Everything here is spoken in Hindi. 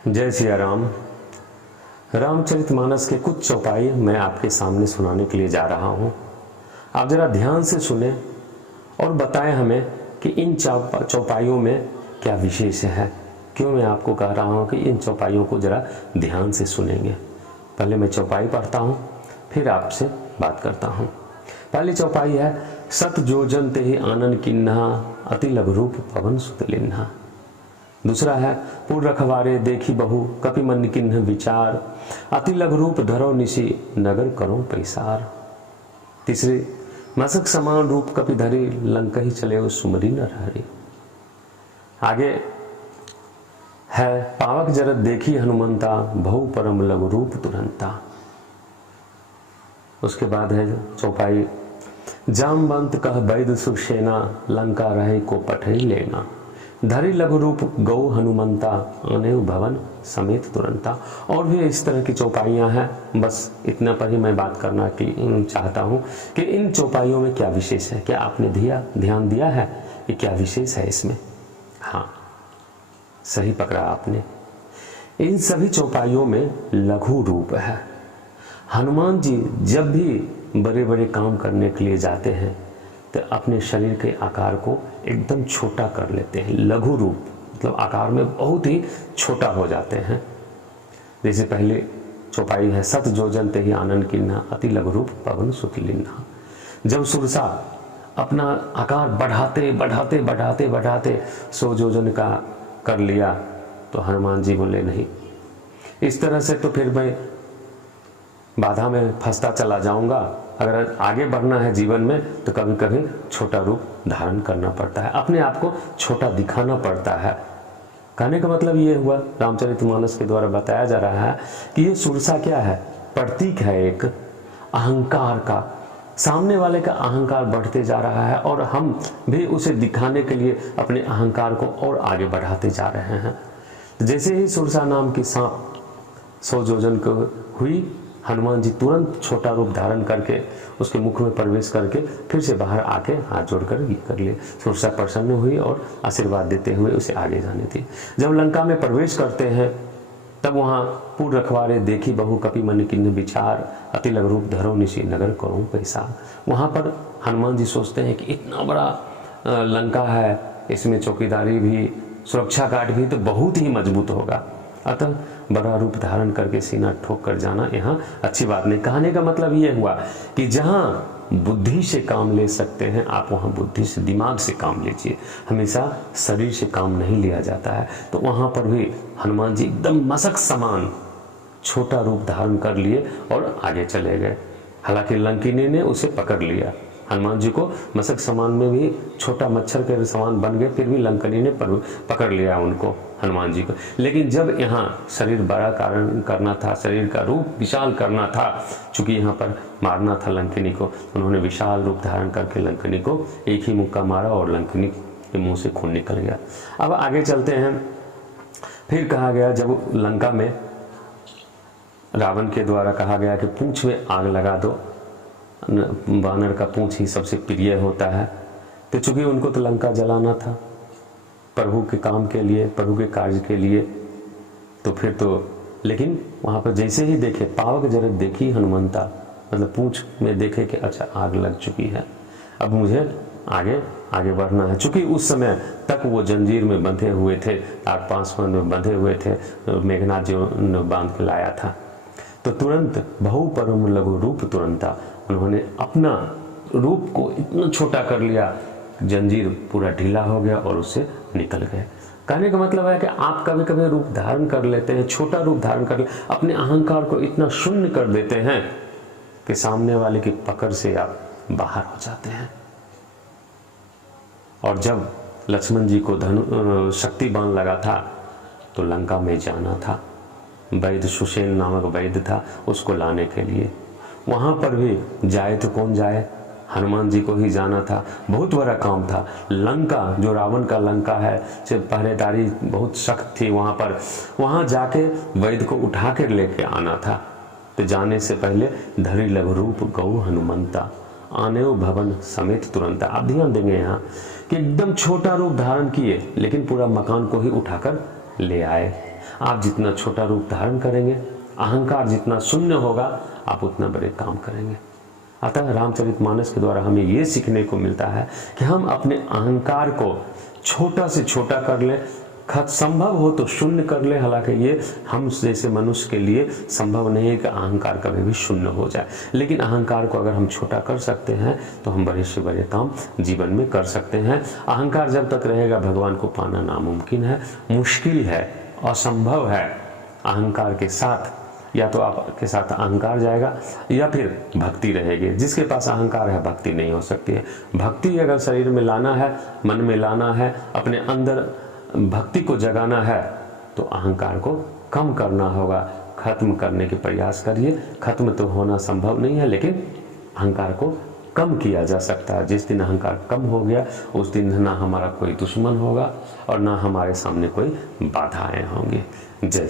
जय सिया राम। रामचरितमानस के कुछ चौपाई मैं आपके सामने सुनाने के लिए जा रहा हूँ। आप जरा ध्यान से सुने और बताएं हमें कि इन चौपाइयों में क्या विशेष है। क्यों मैं आपको कह रहा हूँ कि इन चौपाइयों को जरा ध्यान से सुनेंगे। पहले मैं चौपाई पढ़ता हूँ, फिर आपसे बात करता हूँ। पहली चौपाई है, सत जोजन ते ही आनंद किन्हा, अति लघु रूप पवन सुत लिन्हा। दूसरा है, पुर रखवारे देखी बहु, कपि मन किन्ह विचार, अति लघु रूप धरो निशि, नगर करो पैसार। तीसरी, मसक समान रूप कपि धरी, लंका ही चले सुमरी नर हरि। आगे है, पावक जरत देखी हनुमंता, बहु परम लघु रूप तुरंता। उसके बाद है चौपाई, जामवंत कह वैद सुसेना, लंका रहे को पठई लेना, धरी लघु रूप गौ हनुमंता, आने भवन समेत तुरंता। और भी इस तरह की चौपाइयां हैं। बस इतना पर ही मैं बात करना चाहता हूं कि इन चौपाइयों में क्या विशेष है। क्या आपने ध्यान दिया है कि क्या विशेष है इसमें? हाँ, सही पकड़ा आपने। इन सभी चौपाइयों में लघु रूप है। हनुमान जी जब भी बड़े बड़े काम करने के लिए जाते हैं तो अपने शरीर के आकार को एकदम छोटा कर लेते हैं। लघु रूप मतलब आकार में बहुत ही छोटा हो जाते हैं। जैसे पहले चौपाई है, सत जोजन ते ही आनंद किन्हा, अति लघु रूप पवन सुत लिन्हा। जब सुरसा अपना आकार बढ़ाते बढ़ाते बढ़ाते बढ़ाते 100 जोजन का कर लिया तो हनुमान जी बोले नहीं, इस तरह से तो फिर मैं बाधा में फंसता चला जाऊंगा। अगर आगे बढ़ना है जीवन में तो कभी कभी छोटा रूप धारण करना पड़ता है, अपने आप को छोटा दिखाना पड़ता है। कहने का मतलब ये हुआ, रामचरितमानस के द्वारा बताया जा रहा है कि ये सुरसा क्या है? प्रतीक है एक अहंकार का। सामने वाले का अहंकार बढ़ते जा रहा है और हम भी उसे दिखाने के लिए अपने अहंकार को और आगे बढ़ाते जा रहे हैं। जैसे ही सुरसा नाम की सांप 100 जोजन को हुई, हनुमान जी तुरंत छोटा रूप धारण करके उसके मुख में प्रवेश करके फिर से बाहर आके हाथ जोड़कर ये कर लिए। सुरसा प्रसन्न हुई और आशीर्वाद देते हुए उसे आगे जाने दी। जब लंका में प्रवेश करते हैं तब वहाँ पुर रखवारे देखी बहु, कपि मन किन्ह विचार, अति लघु रूप धरो निशि, नगर करो पैसा। वहाँ पर हनुमान जी सोचते हैं कि इतना बड़ा लंका है, इसमें चौकीदारी भी सुरक्षा गार्ड भी तो बहुत ही मजबूत होगा, अतः बड़ा रूप धारण करके सीना ठोक कर जाना यहाँ अच्छी बात नहीं। कहने का मतलब ये हुआ कि जहाँ बुद्धि से काम ले सकते हैं आप वहाँ बुद्धि से, दिमाग से काम लीजिए। हमेशा शरीर से काम नहीं लिया जाता है। तो वहाँ पर भी हनुमान जी एकदम मशक समान छोटा रूप धारण कर लिए और आगे चले गए। हालांकि लंकिनी ने उसे पकड़ लिया। हनुमान जी को मशक समान में भी छोटा मच्छर के समान बन गए, फिर भी लंकनी ने पकड़ लिया उनको, हनुमान जी को। लेकिन जब यहाँ शरीर बड़ा करना था, शरीर का रूप विशाल करना था, चूंकि यहाँ पर मारना था लंकिनी को, उन्होंने विशाल रूप धारण करके लंकिनी को एक ही मुक्का मारा और लंकिनी के मुंह से खून निकल गया। अब आगे चलते हैं। फिर कहा गया, जब लंका में रावण के द्वारा कहा गया कि पूंछ में आग लगा दो, वानर का पूंछ ही सबसे प्रिय होता है, तो चूंकि उनको तो लंका जलाना था प्रभु के काम के लिए, प्रभु के कार्य के लिए, तो फिर तो, लेकिन वहां पर जैसे ही देखे, पावक जरत देखी हनुमंता, मतलब पूंछ में देखे कि अच्छा आग लग चुकी है, अब मुझे आगे बढ़ना है। चूंकि उस समय तक वो जंजीर में बंधे हुए थे, आग पांचवन में बंधे हुए थे, मेघनाथ जी ने बांध के लाया था। तो तुरंत बहु परम लघु रूप तुरंता, उन्होंने अपना रूप को इतना छोटा कर लिया, जंजीर पूरा ढीला हो गया और उससे निकल गए। कहने का मतलब है कि आप कभी कभी रूप धारण कर लेते हैं, छोटा रूप धारण कर अपने अहंकार को इतना शून्य कर देते हैं कि सामने वाले की पकड़ से आप बाहर हो जाते हैं। और जब लक्ष्मण जी को शक्ति बाण लगा था तो लंका में जाना था, वैद सुसेन नामक वैद्य था, उसको लाने के लिए। वहां पर भी जाए तो कौन जाए, हनुमान जी को ही जाना था। बहुत बड़ा काम था। लंका, जो रावण का लंका है, सिर्फ पहरेदारी बहुत सख्त थी वहां पर, वहां जाके वैद्य को उठा कर लेके आना था। तो जाने से पहले धरी लघु रूप गौ हनुमंता, आने भवन समेत तुरंता। आप ध्यान देंगे यहाँ कि एकदम छोटा रूप धारण किए लेकिन पूरा मकान को ही उठाकर ले आए। आप जितना छोटा रूप धारण करेंगे, अहंकार जितना शून्य होगा, आप उतना बड़े काम करेंगे। अतः रामचरितमानस के द्वारा हमें ये सीखने को मिलता है कि हम अपने अहंकार को छोटा से छोटा कर लें, संभव हो तो शून्य कर ले। हालांकि ये हम जैसे मनुष्य के लिए संभव नहीं है कि अहंकार कभी भी शून्य हो जाए, लेकिन अहंकार को अगर हम छोटा कर सकते हैं तो हम बड़े से बड़े काम जीवन में कर सकते हैं। अहंकार जब तक रहेगा भगवान को पाना नामुमकिन है, मुश्किल है, असंभव है। अहंकार के साथ या तो आपके साथ अहंकार जाएगा या फिर भक्ति रहेगी। जिसके पास अहंकार है भक्ति नहीं हो सकती है। भक्ति अगर शरीर में लाना है, मन में लाना है, अपने अंदर भक्ति को जगाना है तो अहंकार को कम करना होगा। खत्म करने के प्रयास करिए। खत्म तो होना संभव नहीं है, लेकिन अहंकार को कम किया जा सकता है। जिस दिन अहंकार कम हो गया उस दिन ना हमारा कोई दुश्मन होगा और ना हमारे सामने कोई बाधाएं होंगी। जय